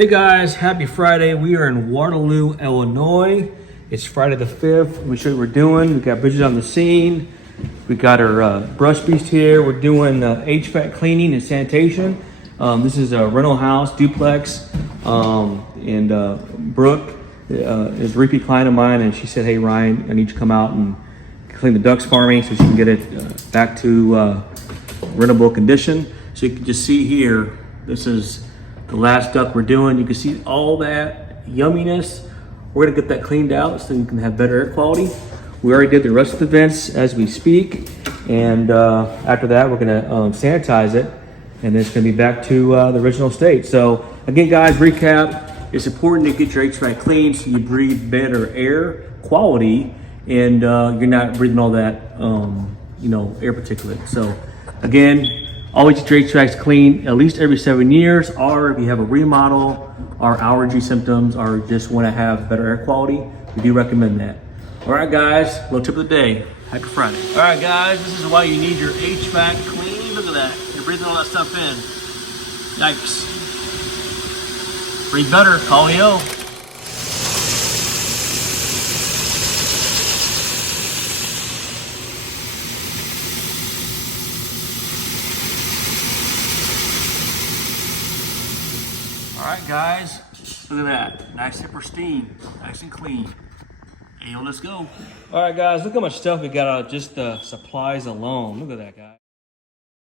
Hey guys, happy Friday. We are in Waterloo, Illinois. It's Friday the 5th. Let me show you what we're doing. We got Bridget on the scene. We got our brush beast here. We're doing HVAC cleaning and sanitation. This is a rental house, duplex. And Brooke is a repeat client of mine, and she said, hey Ryan, I need you to come out and clean the ducts for me so she can get it back to rentable condition. So you can just see here, this is the last duct we're doing. You can see all that yumminess. We're gonna get that cleaned out so you can have better air quality. We already did the rest of the vents as we speak. And after that, we're gonna sanitize it. And then it's gonna be back to the original state. So again, guys, recap. It's important to get your HVAC clean so you breathe better air quality and you're not breathing all that, air particulate. So again, always get your HVACs clean at least every 7 years, or if you have a remodel or allergy symptoms or just want to have better air quality, we do recommend that. All right, guys, little tip of the day. Happy Friday. All right, guys, this is why you need your HVAC clean. Look at that. You're breathing all that stuff in. Yikes. Breathe better. Call 𝐬𝐝. All right, guys, look at that. Nice and pristine, nice and clean. 𝐬𝐝, let's go. All right, guys, look how much stuff we got out of just the supplies alone. Look at that, guys.